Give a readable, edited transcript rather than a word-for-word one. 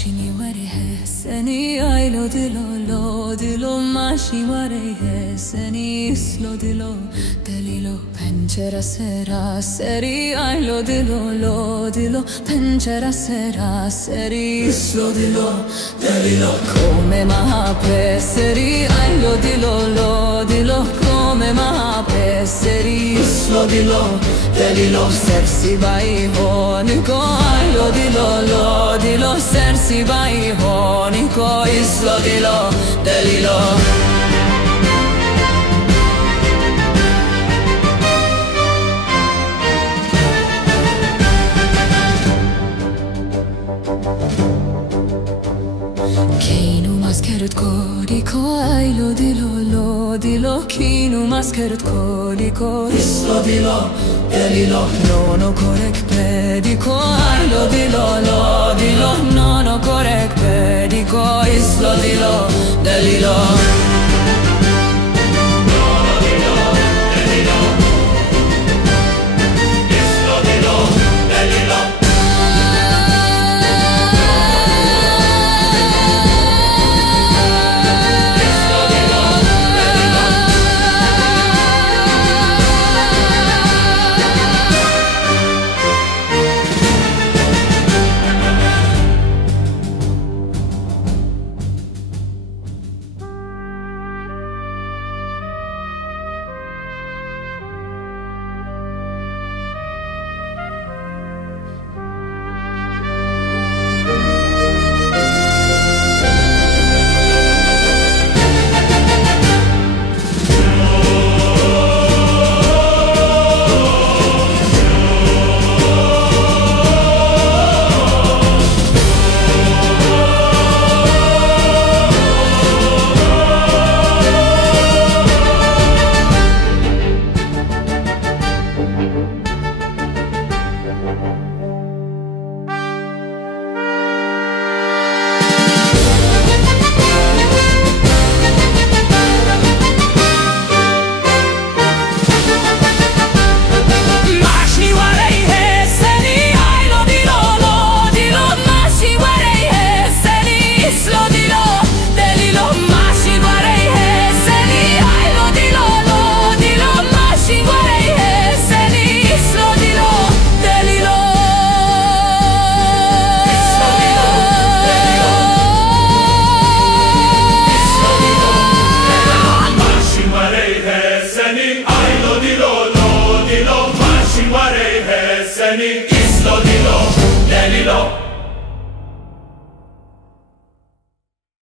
Mashini wari hai seni ailo dilo mashi wari hai seni islo dilo dalilo penchera sera seri ailo dilo penchera sera seri islo dilo dalilo come mahapeseri ailo dilo come mahapeseri islo dilo dalilo sersi bai honiko ailo dilo sersi bai honiko islo dilo dalilo Kinu maskeret kodiko ailo dilo Kinu maskeret kodiko islo dilo dalilo Nono korek pediko ailo dilo Nono korek pediko islo dilo dalilo Islo dilo, delilo